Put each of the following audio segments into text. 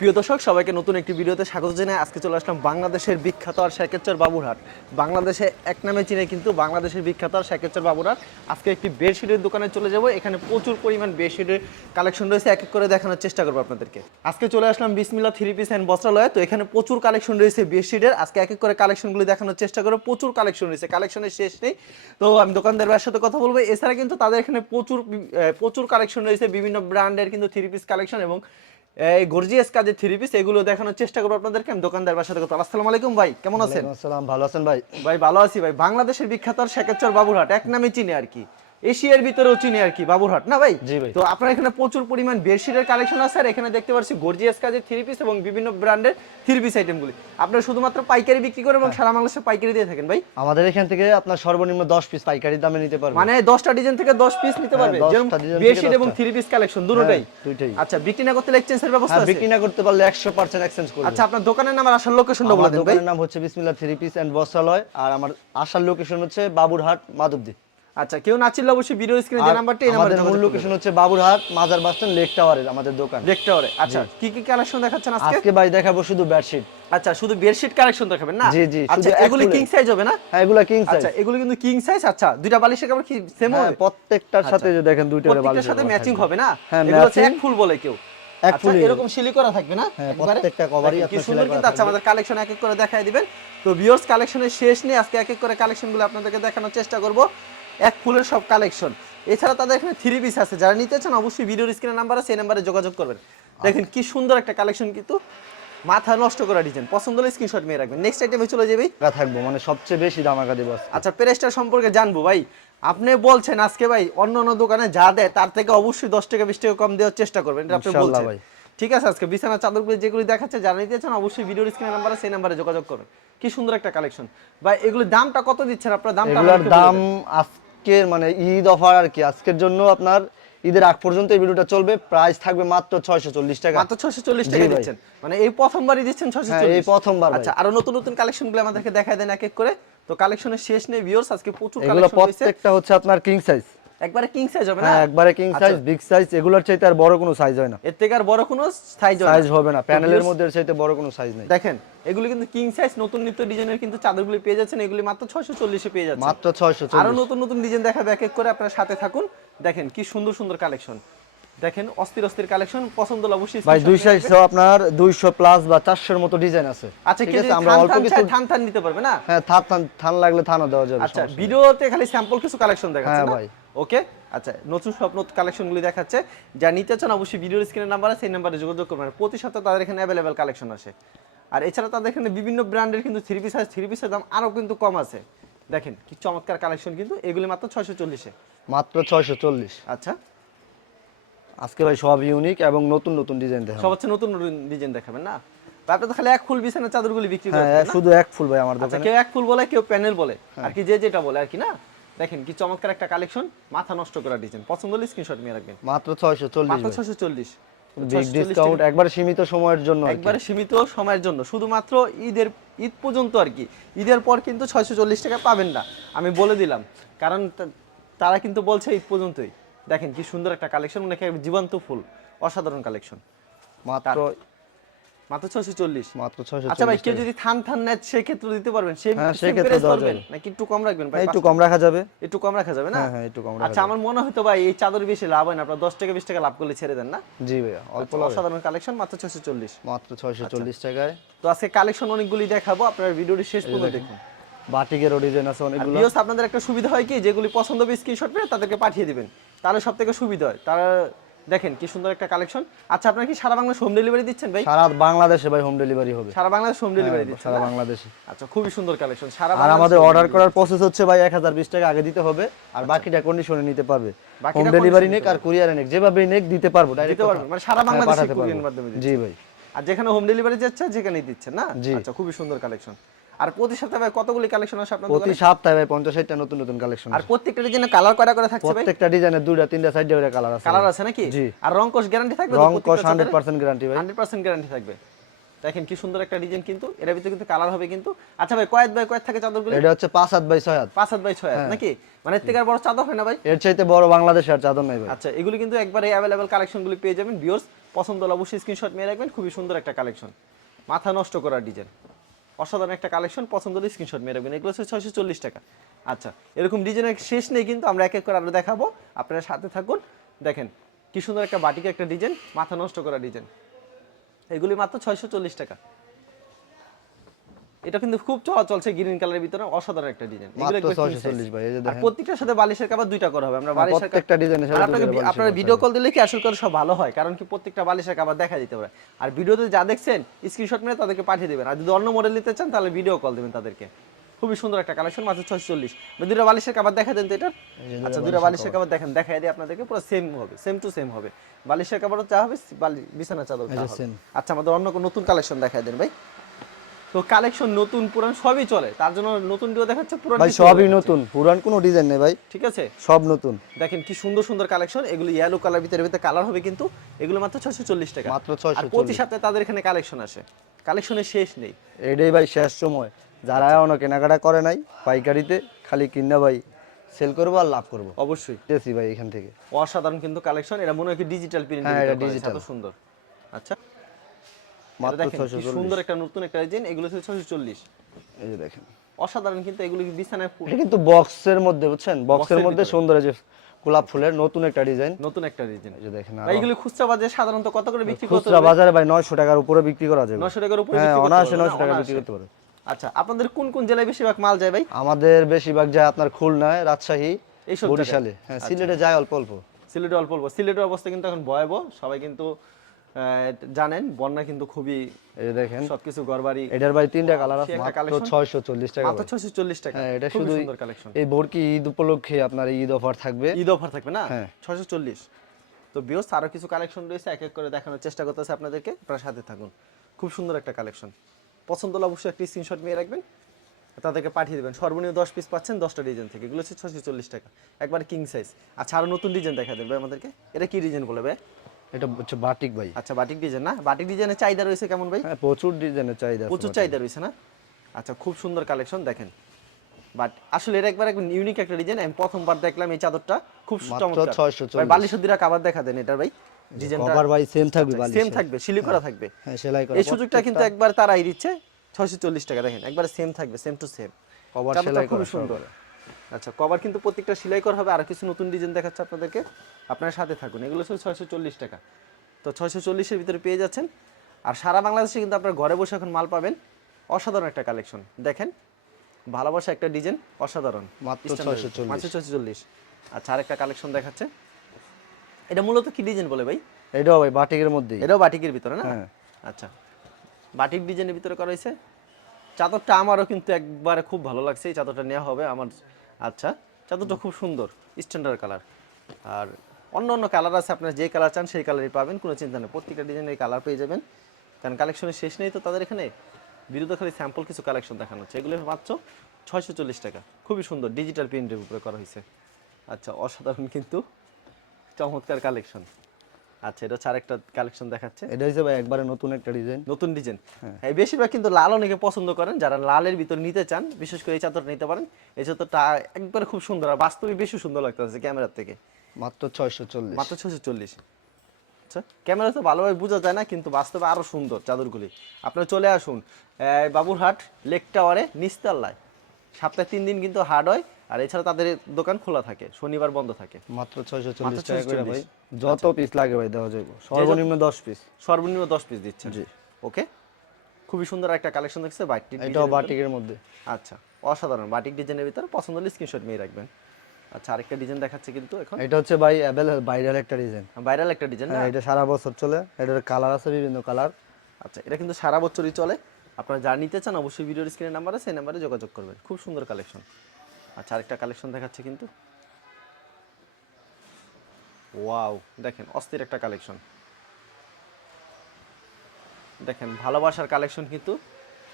প্রিয় দর্শক, সবাইকে নতুন একটি ভিডিওতে স্বাগত জানাই। আজকে চলে আসলাম বাংলাদেশের বিখ্যাত আর শেখেরচর বাবুরহাট। বাংলাদেশে এক নামে চিনে কিন্তু বাংলাদেশের বিখ্যাত আর শেখেরচর বাবুরহাট। আজকে একটি বেডশিটের দোকানে চলে যাব। এখানে প্রচুর পরিমাণ বেডশিটের কালেকশন রয়েছে। এক এক করে দেখানোর চেষ্টা করব আপনাদেরকে। আজকে চলে আসলাম বিসমিল্লা থ্রি পিস অ্যান্ড বস্ত্রালয়ে। তো এখানে প্রচুর কালেকশন রয়েছে বেডশিটের। আজকে এক এক করে কালেকশনগুলি দেখানোর চেষ্টা করব। প্রচুর কালেকশন রয়েছে। কালেকনের শেষ নেই। তো আমি দোকানদারের সাথে কথা বলব। এছাড়া কিন্তু তাদের এখানে প্রচুর প্রচুর কালেকশন রয়েছে। বিভিন্ন ব্র্যান্ডের কিন্তু থ্রি পিস কালেকশন এবং এই গর্জিয়াস কাজের থ্রি পিস এগুলো দেখানোর চেষ্টা করব আপনাদেরকে। আমি দোকানদার সাথে কথা আসসালামু আলাইকুম ভাই কেমন আছেন? আসসালাম ভালো আছেন ভাই? ভাই ভালো আছি ভাই। বাংলাদেশের বিখ্যাত শেখাচ্চর বাবুরহাট এক নামে চিনে আর কি। এশিয়ার ভিতরেও চিনে আর কি বাবুরহাট। না ভাই? ভাই। তো আপনার এখানে প্রচুর পরিমাণ বেডশিটের কালেকশন আছে আর এখানে দেখতে পাচ্ছি গর্জিয়াস কাজের থ্রি পিস এবং বিভিন্ন ব্র্যান্ডের থ্রি পিস আইটেমগুলি আপনারা শুধুমাত্র পাইকারি বিক্রি করেন এবং সারা বাংলাদেশে পাইকারি দিয়ে থাকেন ভাই? আমাদের এখান থেকে আপনার সর্বনিম্ন দশ পিস পাইকারি দামে নিতে পারবেন। মানে দশটা ডিজাইন থেকে দশ পিস নিতে হ্যাঁ, পারবে। 10টা যেমন বেডশিট এবং থ্রি পিস কালেকশন দুটোটাই? হ্যাঁ, দুইটাই। আচ্ছা বিক্রি না করতে এক্সচেঞ্জের ব্যবস্থা হ্যাঁ আছে? বিক্রি না করতে পারলে একশো পার্সেন্ট এক্সচেঞ্জ করব আচ্ছা আপনার দোকানের নাম আর আসার লোকেশনটা বলে দেন ভাই। দোকানের নাম হচ্ছে বিসমিল্লাহ থ্রি পিস অ্যান্ড বস্ত্রালয় আর আমার আসার লোকেশন হচ্ছে বাবুরহাট মাধবদী। আচ্ছা কেউ না চিনলে অবশ্যই ভিডিও স্ক্রিনে যে নাম্বারটা এই নাম্বারে আমাদের মূল লোকেশন হচ্ছে বাবুরহাট মাজার বাস স্ট্যান্ড লেক টাওয়ারের আমাদের দোকান। দেখতে পারে আচ্ছা কি কি কালেকশন দেখাচ্ছেন আজকে? আজকে ভাই দেখাবো শুধু বেডশিট আচ্ছা শুধু বেডশিট কালেকশন দেখাবেন না? জি, জি, আচ্ছা এগুলি কিং সাইজ হবে না? হ্যাঁ এগুলা কিং সাইজ আচ্ছা এগুলো কিন্তু কিং সাইজ আচ্ছা দুইটা বালিশের কাপড় কি সেম হবে? প্রত্যেকটার সাথে যে দেখেন দুইটা করে প্রত্যেকটার সাথে ম্যাচিং হবে না? হ্যাঁ এগুলো হচ্ছে এক ফুল বলে কেউ। আচ্ছা, এরকম সিলি করা থাকবে না? হ্যাঁ, প্রত্যেকটা দেখেন, কি সুন্দর কিন্তু আচ্ছা আমাদের কালেকশন এক এক করে দেখায় দিবেন। তো ভিউয়ার্স কালেকশনের শেষ নেই। আজকে এক এক করে কালেকশনগুলো আপনাদেরকে দেখানোর চেষ্টা করব। এক ফুলের সব কালেকশন এছাড়া তাদের এখানে থ্রি পিস আছে। যারা নিতে চান অবশ্যই ভিডিওর স্ক্রিনের নাম্বার আছে এই নাম্বারে যোগাযোগ করবেন। দেখেন কি সুন্দর একটা কালেকশন কিন্তু মাথা নষ্ট করা ডিজাইন পছন্দ হলে স্ক্রিনশট নিয়ে রাখবেন। নেক্সট আইটেমে চলে যাবে টাকা থাকব মানে সবচেয়ে বেশি দামাকা দেবো আজকে। আচ্ছা প্রেসটা সম্পর্কে জানব ভাই। আপনি বলছেন আজকে ভাই অন্য অন্য দোকানে যা দেয় তার থেকে অবশ্যই দশ টাকা বিশ টাকা কম দেওয়ার চেষ্টা করবেন। এটা আপনি বলছেন। ভাই। ঠিক আছে আজকে বিছানা চাদরগুলো যেগুলি দেখাচ্ছে যারা নিতে চান অবশ্যই ভিডিওর স্ক্রিনে নাম্বার আছে সেই নাম্বারে যোগাযোগ করুন। কি সুন্দর একটা কালেকশন ভাই এগুলোর দামটা কত দিচ্ছেন? আপনার দামটা দাম দেন। আজকের মানে ঈদ অফার আর কি। আজকের জন্য আপনার ঈদের আগ পর্যন্ত এই ভিডিওটা চলবে। প্রাইস থাকবে মাত্র ছয়শো চল্লিশ টাকা। মাত্র ছয়শো চল্লিশ জি টাকা দিচ্ছেন। মানে এই প্রথমবারই দিচ্ছেন ছশো হ্যাঁ, এই প্রথমবার আচ্ছা আরও নতুন নতুন কালেকশনগুলো আমাদেরকে দেখায় দেন এক এক করে। তো কালেকশনের শেষ নেই ভিউয়ার্স আজকে প্রচুর কালেকশন রয়েছে। প্রত্যেকটা হচ্ছে আপনার কিং সাইজ একবারে কিং সাইজ হবে না? হ্যাঁ একবারে কিং। সাইজ বিগ সাইজ এগুলোর চাইতে আর বড় কোনো সাইজ হয় না। এর থেকে আর বড় কোনো সাইজ সাইজ হবে না। প্যানেলের মধ্যে চাইতে বড় কোনো সাইজ নেই। দেখেন এগুলো কিন্তু কিং সাইজ নতুন নিত্য ডিজাইনের কিন্তু চাদরগুলি পেয়ে যাচ্ছেন। এগুলি মাত্র ছয়শো চল্লিশে পেয়ে যাচ্ছেন। মাত্র ছয়শো আরও নতুন নতুন ডিজাইন দেখাবে এক এক করে। আপনার সাথে থাকুন। দেখেন কি সুন্দর সুন্দর কালেকশন দেখেন অস্থির অস্থির কালেকশন পছন্দ হলে অবশ্যই ভাই screenshot দুই নিয়ে সাইজ রাখবেন। আপনার দুইশো প্লাস বা চারশোর মতো ডিজাইন আছে। আচ্ছা কি আমরা অল্প কিছু থান থান নিতে পারবে না? হ্যাঁ থান থান থান লাগলে থানও দেওয়া যাবে আচ্ছা ভিডিওতে খালি স্যাম্পল কিছু কালেকশন দেখাচ্ছে হ্যাঁ ভাই। ওকে আচ্ছা নতুন সব নতুন কালেকশনগুলি দেখাচ্ছে। যা নিতে চান অবশ্যই ভিডিওর স্ক্রিনের নাম্বার আছে সেই নাম্বারে যোগাযোগ করবেন। প্রতি সপ্তাহে তাদের এখানে অ্যাভেলেবেল কালেকশন আসে। আর এছাড়া তাদের এখানে বিভিন্ন ব্র্যান্ডের কিন্তু থ্রি পিস আছে। থ্রি পিসের দাম আরও কিন্তু কম আছে। দেখেন কি চমৎকার কালেকশন কিন্তু। এগুলি মাত্র ছয়শো চল্লিশে মাত্র ছয়শো চল্লিশ। আচ্ছা। আজকে ভাই সব ইউনিক এবং নতুন নতুন ডিজাইন দেখা সব হচ্ছে নতুন নতুন ডিজাইন দেখাবেন না? তারপরে তো খালি এক ফুল বিছানা চাদরগুলি বিক্রি হ্যাঁ করেন শুধু এক ফুল ভাই আমার আচ্ছা দোকানে কেউ এক ফুল বলে কেউ প্যানেল বলে। হ্যাঁ। আর কি যে যেটা বলে আর কি না? দেখেন কি চমৎকার একটা কালেকশন মাথা নষ্ট করা ডিজাইন পছন্দ হলে স্ক্রিনশট নিয়ে রাখবেন। মাত্র ছয়শো চল্লিশ মাত্র ছশো চল্লিশ। বিগ ডিসকাউন্ট একবার সীমিত সময়ের জন্য একবারে সীমিত সময়ের জন্য। শুধুমাত্র ঈদের ঈদ পর্যন্ত আর কি। ঈদের পর কিন্তু ছয়শো চল্লিশ টাকা পাবেন না। আমি বলে দিলাম। কারণ তারা কিন্তু বলছে ঈদ পর্যন্তই। দেখেন কি সুন্দর একটা কালেকশন। অনেক জীবন্ত ফুল। অসাধারণ কালেকশন। মাত্র মাত্র ছয়শো চল্লিশ। মাত্র ছয়শো আচ্ছা ভাই কেউ যদি থান থান নেয় সেক্ষেত্রে দিতে পারবেন। সে হ্যাঁ, পারবেন? নাকি একটু কম রাখবেন? ভাই একটু কম রাখা যাবে। একটু কম রাখা যাবে না? হ্যাঁ, হ্যাঁ, একটু কম রাখা আচ্ছা আমার মনে হতো ভাই এই চাদর বেশি লাভ হয় না। আপনার দশ টাকা বিশ টাকা লাভ করলে ছেড়ে দেন না? জি ভাইয়া অল্প আচ্ছা। অসাধারণ কালেকশন মাত্র ছয়শো চল্লিশ। মাত্র ছয়শো আচ্ছা। চল্লিশ টাকায়। তো আজকে কালেকশন অনেকগুলি দেখাবো। আপনার ভিডিওটি শেষ পর্যন্ত দেখুন। বাটিকেরও ডিজাইন আছে অনেকগুলো। ভিউস আপনাদের একটা সুবিধা হয় কি? যেগুলি পছন্দ হবে স্ক্রিনশট করে তাদেরকে পাঠিয়ে দিবেন। তাহলে সব থেকে সুবিধা হয়। তারা দেখেন কি সুন্দর একটা কালেকশন। আচ্ছা আপনারা কি সারা বাংলাদেশ হোম ডেলিভারি দিচ্ছেন ভাই? সারা বাংলাদেশে ভাই হোম ডেলিভারি হবে। সারা বাংলাদেশ হোম ডেলিভারি হ্যাঁ, দিচ্ছেন সারা বাংলাদেশে। আচ্ছা খুবই সুন্দর কালেকশন। সারা আর আমাদের অর্ডার করার প্রসেস হচ্ছে ভাই এক হাজার বিশ টাকা আগে দিতে হবে আর বাকিটা কন্ডিশনে নিতে পারবে। হোম ডেলিভারি নেক আর কুরিয়ারে নেক যেভাবে নেক দিতে পারব ডাইরেক্ট দিতে পারবেন। মানে সারা বাংলাদেশে কুরিয়ার মাধ্যমে জি ভাই। আর যেখানে হোম ডেলিভারি যাচ্ছে যেখানেই দিচ্ছেন না? আচ্ছা খুবই সুন্দর কালেকশন। আর প্রতি সপ্তাহে ভাই কতগুলি কালেকশন আসে আপনার প্রতি সপ্তাহে ভাই পঞ্চাশ ষাটটা নতুন নতুন কালেকশন আর প্রত্যেকটা ডিজাইনে কালার করা করে থাকছে ভাই? প্রত্যেকটা ডিজাইনের দুইটা তিনটা সাইড করে কালার আছে। কালার আছে নাকি? জি। আর রং কোর্স গ্যারান্টি থাকবে রং হান্ড্রেড পার্সেন্ট গ্যারান্টি ভাই। হান্ড্রেড পার্সেন্ট গ্যারান্টি থাকবে। দেখেন কি সুন্দর একটা ডিজাইন কিন্তু এর ভিতরে কিন্তু কালার হবে কিন্তু। আচ্ছা ভাই কয়েক বাই কয়েক থাকে চাদরগুলি? এটা হচ্ছে পাঁচ হাত বাই ছয় হাত। পাঁচ হাত বাই ছয় হাত নাকি? মানে এর থেকে আর বড় চাদর হয় না ভাই? এর চাইতে বড় বাংলাদেশে আর চাদর নাই ভাই। আচ্ছা এগুলো কিন্তু একবারে অ্যাভেলেবেল কালেকশনগুলি পেয়ে যাবেন। ভিউয়ার্স পছন্দ হলে অবশ্যই স্ক্রিনশট নিয়ে রাখবেন। খুবই সুন্দর একটা কালেকশন মাথা নষ্ট করার ডিজাইন অসাধারণ একটা কালেকশন পছন্দ হলে স্ক্রিনশট মেরে রাখবেন এগুলো হচ্ছে ছয়শো চল্লিশ টাকা। আচ্ছা এরকম ডিজাইনের শেষ নেই, কিন্তু আমরা এক এক করে আরও দেখাবো। আপনারা সাথে থাকুন। দেখেন, কি সুন্দর একটা বাটিকে একটা ডিজাইন মাথা নষ্ট করা ডিজাইন এগুলি মাত্র ছয়শো চল্লিশ টাকা। এটা কিন্তু খুব চলা চলছে গ্রিন কালারের ভিতরে অসাধারণ একটা ডিজাইন মাত্র 640 ভাই, এই যে দেখেন। প্রত্যেকটার সাথে বালিশের কাবার দুইটা করা হবে। আমরা বালিশের হ্যাঁ, প্রত্যেকটা ডিজাইনের সাথে আপনাকে আপনারা ভিডিও কল দিলে কি আসল করে সব ভালো হয়? কারণ কি প্রত্যেকটা বালিশের কাবার দেখা দিতে পারে। আর ভিডিওতে যা দেখছেন স্ক্রিনশট মেরে তাদেরকে পাঠিয়ে দেবেন। আর যদি অন্য মডেল নিতে চান তাহলে ভিডিও কল দেবেন তাদেরকে। খুবই সুন্দর একটা কালেকশন মাত্র ছয়শো চল্লিশ। দুটো বালিশের কাবার দেখা দেন তো এটা? আচ্ছা দুটো বালিশের কাবার দেখেন দেখাই দিই আপনাদেরকে পুরো সেম হবে সেম টু সেম হবে। বালিশের কাবারও চা হবে বিছানা চাদর। আচ্ছা আমাদের অন্য কোনো নতুন কালেকশন দেখাই দেন ভাই। তো কালেকশন নতুন পুরান সবই চলে। তার জন্য নতুন ডিও দেখাচ্ছে পুরান ভাই সবই নতুন। পুরান কোনো ডিজাইন নেই ভাই। ঠিক আছে? সব নতুন। দেখেন কি সুন্দর সুন্দর কালেকশন। এগুলো ইয়েলো কালার ভিতরে ভিতরে কালার হবে কিন্তু এগুলো মাত্র ছয়শো চল্লিশ টাকা। মাত্র আর প্রতি সপ্তাহে তাদের এখানে কালেকশন আসে। কালেকশনের শেষ নেই। এটাই ভাই শেষ সময়। যারা এখনও কেনাকাটা করে নাই পাইকারিতে খালি কিনা ভাই সেল করব আর লাভ করব। অবশ্যই। দেখছি ভাই এখান থেকে। অসাধারণ কিন্তু কালেকশন এটা মনে হয় ডিজিটাল প্রিন্ট হ্যাঁ, এটা digital। এত সুন্দর। আচ্ছা এটা মাত্র দেখেন ছয়শো কি সুন্দর একটা নতুন একটা ডিজাইন এগুলো হচ্ছে ছয়শো চল্লিশ। এই যে দেখেন। অসাধারণ কিন্তু এগুলো কি বিছানায় এটা কিন্তু বক্সের মধ্যে বুঝছেন? বক্সের মধ্যে সুন্দর যে গোলাপ ফুলের নতুন একটা ডিজাইন। নতুন একটা ডিজাইন। এই যে দেখেন খুচরা বাজারে সাধারণত কত করে বিক্রি করতে খুচরা বাজারে ভাই নয়শো টাকার উপরে বিক্রি করা যাবে। নশো টাকার উপরে হ্যাঁ বিক্রি করতে অনায়াসে পারবে না? নয়শো টাকা বিক্রি করতে পারে আচ্ছা আপনাদের কোন কোন জেলায় বেশিরভাগ মাল যায় ভাই? আমাদের বেশিরভাগ যায় আপনার খুলনায় রাজশাহী বরিশালে। হ্যাঁ সিলেটে যায় অল্প অল্প। সিলেটে অল্প অল্প। সিলেটের অবস্থা কিন্তু এখন ভয়াবহ। সবাই কিন্তু জানেন বন্যা কিন্তু খুবই এই দেখেন সবকিছু এটার ভাই তিনটা কালার আছে মাত্র collection। ছয়শো চল্লিশ টাকা মাত্র ভাই। ছয়শো চল্লিশ টাকা? হ্যাঁ এটা শুধু সুন্দর কালেকশন এই ঈদ উপলক্ষে আপনার ঈদ অফার থাকবে। ঈদ অফার থাকবে না? হ্যাঁ। ছয়শো চল্লিশ। তো বিয়স আরও কিছু কালেকশন রয়েছে এক এক করে দেখানোর চেষ্টা করতেছে আপনাদেরকে। আপনার সাথে থাকুন। খুব সুন্দর একটা কালেকশন পছন্দ হলে অবশ্যই একটি স্ক্রিনশট নিয়ে রাখবেন। তাদেরকে পাঠিয়ে দেবেন। সর্বনিম্ন দশ পিস পাচ্ছেন দশটা ডিজাইন থেকে। এগুলো হচ্ছে ছশো চল্লিশ টাকা। একবার কিং সাইজ আচ্ছা আরও নতুন ডিজাইন দেখা দেবে আমাদেরকে। এটা কি ডিজাইন বলে ভাই? এটা হচ্ছে বাটিক ভাই। আচ্ছা বাটিক ডিজাইন না? বাটিক ডিজাইনের চাহিদা রয়েছে কেমন ভাই? হ্যাঁ প্রচুর ডিজাইনের চাহিদা প্রচুর চাহিদা রয়েছে না? আচ্ছা খুব সুন্দর কালেকশন দেখেন। বাট আসলে এটা একবার একদম ইউনিক একটা ডিজাইন আমি প্রথমবার দেখলাম এই চাদরটা খুব চমৎকার। 640 ভাই দেখা দেন এটার ভাই। ডিজাইনটা কভার ভাই সেম থাকবে বালিশ। সেম থাকবে সিলি করা থাকবে। হ্যাঁ সেলাই করা এই সুযোগটা কিন্তু একবার তারাই দিচ্ছে ছয়শো চল্লিশ টাকা দেখেন একবার সেম থাকবে সেম টু সেম কভার সেলাই করা সুন্দর। আচ্ছা কভার কিন্তু প্রত্যেকটা সেলাই করা হবে। আর কিছু নতুন ডিজাইন দেখাচ্ছে আপনাদেরকে। আপনার সাথে থাকুন। এগুলো হচ্ছে ছয়শো চল্লিশ টাকা। তো ছয়শো চল্লিশের ভিতরে পেয়ে যাচ্ছেন। আর সারা বাংলাদেশে কিন্তু আপনার ঘরে বসে এখন মাল পাবেন। অসাধারণ একটা কালেকশন দেখেন ভালোবাসা একটা ডিজাইন অসাধারণ। মাত্র Standard। 640 ছয়শো চল্লিশ। আচ্ছা আরেকটা কালেকশন দেখাচ্ছে। এটা মূলত কি ডিজাইন বলে ভাই? এটাও ভাই বাটিকের মধ্যে এটাও বাটিকের ভিতরে না? হ্যাঁ। আচ্ছা বাটিক ডিজাইনের ভিতরে করা হয়েছে। চাদরটা আমারও কিন্তু একবারে খুব ভালো লাগছে। এই চাদরটা নেওয়া হবে আমার আচ্ছা চাদরটা খুব সুন্দর স্ট্যান্ডার্ড কালার আর অন্য অন্য কালার আছে আপনার যে কালার চান সেই কালারই পাবেন কোনো চিন্তা নেই। প্রত্যেকটা ডিজাইনের কালার পেয়ে যাবেন। কারণ কালেকশনের শেষ নেই তো তাদের এখানে বিরুদ্ধে খালি স্যাম্পল কিছু কালেকশন দেখানো হচ্ছে। এগুলো মাত্র ছয়শো চল্লিশ টাকা। খুবই সুন্দর ডিজিটাল প্রিন্টের উপরে করা হয়েছে। আচ্ছা অসাধারণ কিন্তু চমৎকার কালেকশন আচ্ছা এটা হচ্ছে আরেকটা কালেকশন দেখাচ্ছে। এটা হচ্ছে ভাই একবারে নতুন একটা ডিজাইন নতুন ডিজাইন হ্যাঁ। বেশিরভাগ কিন্তু লাল অনেকে পছন্দ করেন যারা লালের ভিতর নিতে চান বিশেষ করে এই চাদরটা নিতে পারেন। এই চাদরটা একবারে খুব সুন্দর আর বাস্তবে বেশি সুন্দর লাগতেছে ক্যামেরার থেকে। মাত্র ছয়শো চল্লিশ। মাত্র ছশো চল্লিশ। আচ্ছা ক্যামেরা তো ভালোভাবে বোঝা যায় না কিন্তু বাস্তবে আরও সুন্দর চাদরগুলি। আপনারা চলে আসুন বাবুরহাট লেক টাওয়ারে নিস্তাল্লায় সপ্তাহে তিন দিন কিন্তু হাট হয় আর এছাড়া তাদের দোকান খোলা থাকে শনিবার বন্ধ থাকে। মাত্র ছয়শো চল্লিশ টাকা করে ভাই। যত পিস লাগে ভাই দেওয়া যাবে সর্বনিম্ন দশ পিস সর্বনিম্ন দশ পিস দিচ্ছেন। জি। ওকে খুবই সুন্দর একটা কালেকশন দেখছে বাইকটি এটাও বাটিকের মধ্যে। আচ্ছা অসাধারণ। বাটিক ডিজাইনের ভিতরে পছন্দ হলে স্ক্রিনশট নিয়ে রাখবেন। আচ্ছা আরেকটা ডিজাইন দেখাচ্ছে কিন্তু এখন। এটা হচ্ছে ভাই অ্যাভেল ভাইরাল একটা ডিজাইন ভাইরাল একটা ডিজাইন না? হ্যাঁ এটা সারা বছর চলে। এটার কালার আছে বিভিন্ন কালার আচ্ছা এটা কিন্তু সারা বছরই চলে। আপনারা যা নিতে চান অবশ্যই ভিডিওর স্ক্রিনের নাম্বার আছে সেই নাম্বারে যোগাযোগ করবেন। খুব সুন্দর কালেকশন আচ্ছা আরেকটা কালেকশন দেখাচ্ছে কিন্তু। ওয়াও দেখেন অস্থির একটা কালেকশন দেখেন ভালোবাসার কালেকশন কিন্তু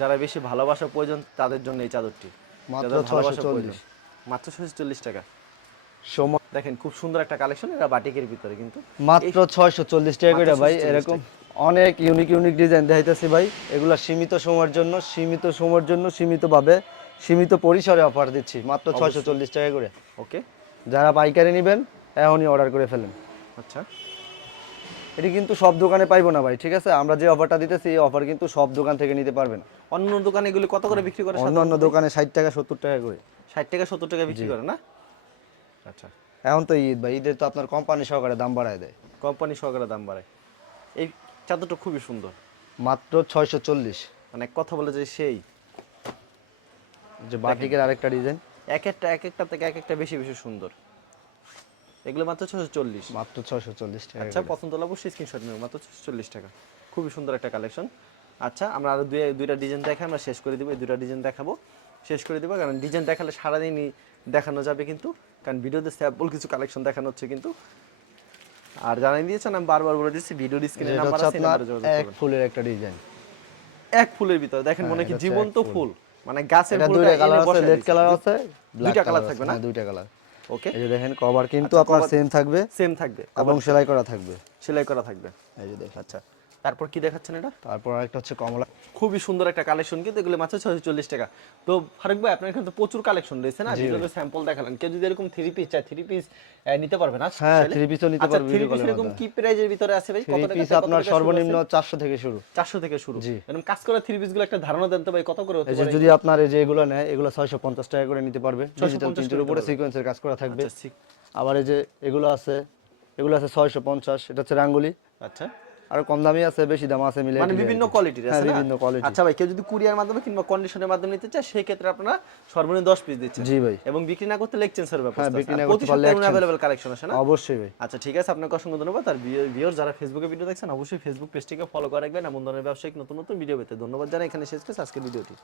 যারা বেশি ভালোবাসা প্রয়োজন তাদের জন্য এই চাদরটি। মাত্র যাদের ভালোবাসা 640 প্রয়োজন। মাত্র ছয়শো চল্লিশ টাকা। সময় দেখেন খুব সুন্দর একটা কালেকশন এরা বাটিকের ভিতরে কিন্তু। মাত্র ছয়শো চল্লিশ টাকা করে ভাই এরকম অনেক ইউনিক ইউনিক ডিজাইন দেখাইতেছি ভাই। এগুলা সীমিত সময়ের জন্য সীমিত সময়ের জন্য সীমিতভাবে সীমিত পরিসরে অফার দিচ্ছি মাত্র ছয়শো চল্লিশ টাকা করে। ওকে যারা পাইকারি নেবেন এখনই অর্ডার করে ফেলেন। আচ্ছা। এটি কিন্তু সব দোকানে পাইবো না ভাই ঠিক আছে? আমরা যে অফারটা দিতেছি এই অফার কিন্তু সব দোকান থেকে নিতে পারবেন। অন্য দোকানে এগুলি কত করে বিক্রি করে অন্য অন্য দোকানে ষাট টাকা সত্তর টাকা করে। ষাট টাকা সত্তর টাকা বিক্রি করে না? আচ্ছা। এখন তো ঈদ ভাই ঈদের তো আপনার কোম্পানি সহকারে দাম বাড়ায় দেয়। কোম্পানি সহকারে দাম বাড়ায়। এই চাদরটা খুবই সুন্দর। মাত্র ছয়শো চল্লিশ। মানে কথা বলে যে সেই। যে বাটিকের আরেকটা ডিজাইন এক একটা এক একটা থেকে এক একটা বেশি বেশি সুন্দর। এগুলো মাত্র ছশো চল্লিশ। মাত্র ছয়শো চল্লিশ টাকা আচ্ছা পছন্দ হলে অবশ্যই স্ক্রিনশট নেব মাত্র ছশো চল্লিশ টাকা। খুবই সুন্দর একটা কালেকশন আচ্ছা আমরা আরও দুই দুইটা ডিজাইন দেখাই আমরা শেষ করে দিব। এই দুইটা ডিজাইন দেখাবো। শেষ করে দিব কারণ ডিজাইন দেখালে সারাদিনই দেখানো যাবে কিন্তু। কারণ ভিডিওতে স্যাম্পল কিছু কালেকশন দেখানো হচ্ছে কিন্তু। আর জানাই দিয়েছেন আমি বারবার বলে দিচ্ছি ভিডিও স্ক্রিনে নাম্বার আছে এক ফুলের একটা ডিজাইন এক ফুলের ভিতরে। দেখেন মনে কি জীবন্ত ফুল। মানে গাছের এটা দুইটা কালার আছে রেড কালার আছে দুইটা কালার থাকবে না? হ্যাঁ, দুইটা কালার। ওকে এই যে দেখেন কভার কিন্তু আচ্ছা, আপনার সেম থাকবে সেম থাকবে। এবং সেলাই করা থাকবে। সেলাই করা থাকবে। এই যে দেখেন আচ্ছা। তারপর কি দেখাচ্ছেন এটা? তারপর আরেকটা হচ্ছে কমলা। খুবই সুন্দর একটা কালেকশন কিন্তু এগুলো মাত্র ছয়শো চল্লিশ টাকা। তো ফারুক ভাই আপনার এখানে তো প্রচুর কালেকশন রয়েছে না? যেগুলো স্যাম্পল দেখালেন কেউ যদি এরকম থ্রি পিস চায় থ্রি পিস নিতে পারবে না? হ্যাঁ, three piece ও নিতে পারবে থ্রি পিস এরকম কি প্রাইজের ভিতরে আছে ভাই? থ্রি পিস আপনার সর্বনিম্ন চারশো থেকে শুরু। চারশো থেকে শুরু। এরকম কাজ করা থ্রি পিসগুলো একটা ধারণা দেন তো ভাই কত করে হতে পারে? যদি আপনার এই যে এগুলো নেয় এগুলো ছয়শো পঞ্চাশ টাকা করে নিতে পারবে। ডিজিটাল 650 প্রিন্টের উপরে সিকোয়েন্সের কাজ করা থাকবে। আচ্ছা, আবার এই যে এগুলো আছে এগুলো আছে ছয়শো পঞ্চাশ এটা হচ্ছে রাঙ্গুলি। আচ্ছা। আর কম দামি আছে বেশি দাম আছে মিলে মানে বিভিন্ন কোয়ালিটির হ্যাঁ আছে? বিভিন্ন কোয়ালিটি আচ্ছা ভাই কেউ যদি কুরিয়ার মাধ্যমে কিংবা কন্ডিশনের মাধ্যমে নিতে চায় সেই ক্ষেত্রে আপনারা সর্বনিম্ন দশ পিস দিচ্ছেন। জি ভাই। এবং বিক্রি না করতে লেগ চেঞ্জের ব্যাপার হ্যাঁ, বিক্রি না করতে পারলে। অ্যাভেলেবল কালেকশন আছে না? অবশ্যই ভাই। আচ্ছা ঠিক আছে আপনাকে অসংখ্য ধন্যবাদ। আর ভিউয়ার যারা ফেসবুকে ভিডিও দেখছেন অবশ্যই ফেসবুক পেজটিকে ফলো করে রাখবেন। এমন ধরনের ব্যবসায়িক নতুন নতুন ভিডিও পেতে ধন্যবাদ জানাই। এখানে শেষ করছি আজকের ভিডিওটি